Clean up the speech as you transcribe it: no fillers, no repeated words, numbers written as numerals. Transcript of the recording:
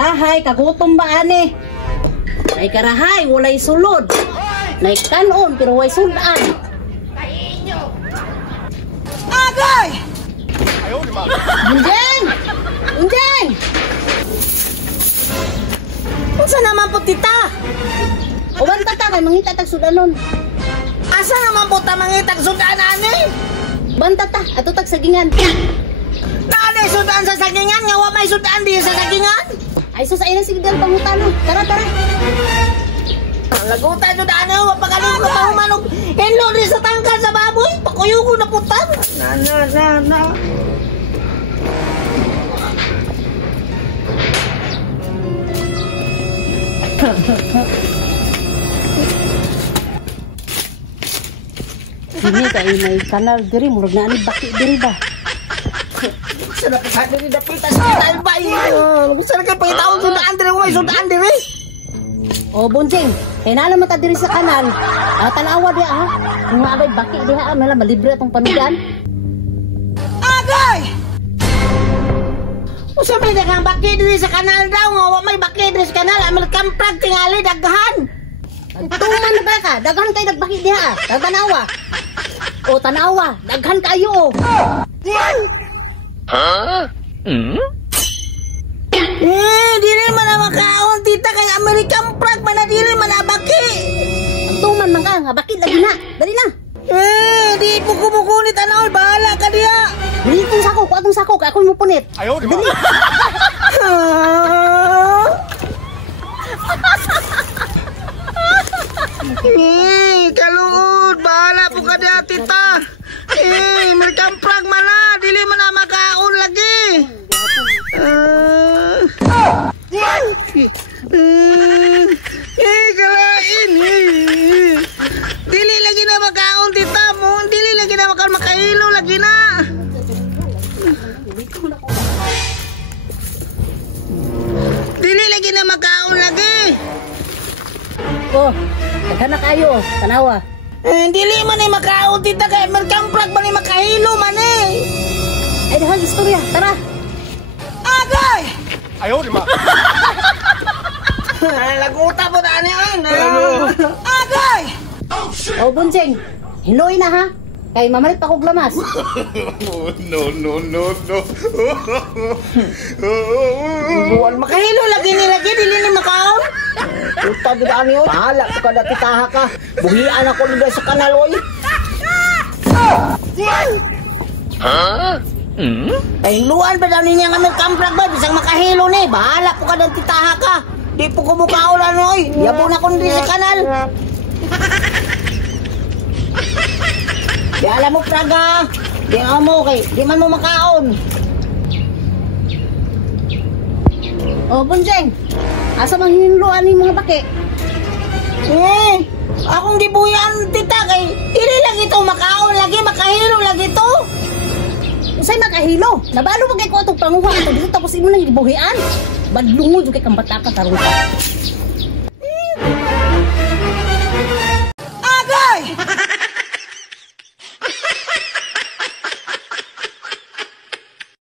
Hahay, kagutom ba ani? Nay karahay, walay sulod. Nay kanon, pero way sudan. Agay! Unjeng! Unjeng! Unsa naman po tita? Uban tata kay mangita tag sudanon. Asa naman po ta mangitag sudan ani? Banta ta, ato tag sagingan. Naanay sudan sa sagingan nga wa may sudan di sa sagingan? Ay sus ay nang sigdan pangutano. Tara tara. Lagutan sudan wa pagaling ko pa humanog. Hello di sa tangkal sa baboy, pakuyo ko na putan. Na. Ini kay may kanal diri murag na ani baki diri ba. Sarap sa diri dapitas sa talbay. Gusto ka pa itaon sudan diri way sudan diri. O Bonjeng, kay na naman ta diri sa kanal. Tanawa dia ha. Kung agay baki diha mala malibre atong panudan. Agay! Usa may daghang baki diri sa kanal daw nga wa may baki diri sa kanal amal kamprag tingali daghan. Tuman na ba ka? Daghan kay nagbaki diha. Tanawa. O tanawa, daghan kayo. Huh? Dili man na makaon tita kay American prag man na dili man na baki. Tuman man ka nga baki lagi na. Dali na. Di puko-puko ni tanaw bahala ka diha. Dili tong sako, ko atong sako kay ako mo punit. Ayaw, di ba? Dali. Kaluod, bahala po ka diha tita. American prag man na, dili man na makaon lagi. Kalain. Dili lagi na makaon tita mo, dili lagi na makahilo lagi na. Dili lagi na makaon lagi. Oh, daghan na kayo. Tanawa. Dili man ay makaon tita kay American prag man ay makahilo man eh. Ay dahil istorya. Tara. Agay! Ayaw, di ba? Laguta po na Agay! O Bonjeng, hiloy na ha. Kay mamalit pa kog lamas. No. Buwan makahilo lagi ni lagi dili ni makaon. Uta gid ani oy. Bahala ka kada titaha ka. Buhian ako ni sa kanal oy. Huh? Ay luan pa daw niya nga may kamprag ba bisang makahilo ni. Bahala po kada titaha ka. Di po ko mukaulan oy. Yabo na ko ni sa kanal. Di alam mo praga. Di mo kay di man mo makaon. O Bonjeng, asa man hinluan ni mga baki? Akong gibuyan tita kay dili lang ito makaon lagi makahilo lagi to. Usay makahilo. Nabalo mo kay ko atong panguha ato dito tapos imo nang gibuhian. Badlungod kay kang bata ka tarong ka.